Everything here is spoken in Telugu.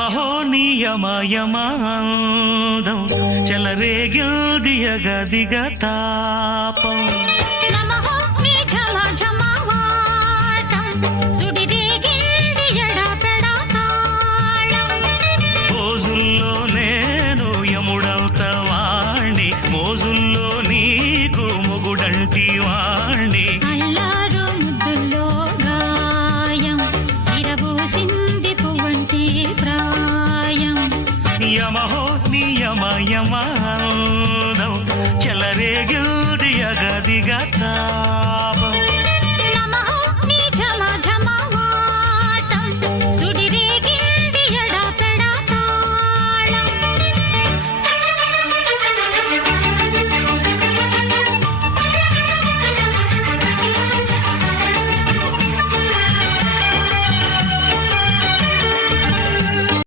యమహో నియమయమాదం చెలరేగిల్దియ గదిగ తాపం మోజుల్లో నేను యముడవుత వాణ్ణి మోజుల్లో నీకు మొగుడంటి వాణ్ణి అల్లారు ముద్దుల్లో గాయం ఇరబూసింది పువ్వంటి ప్రాయం యమహో నియమయమాదం చెలరేగిల్దియ గదిగ తాపం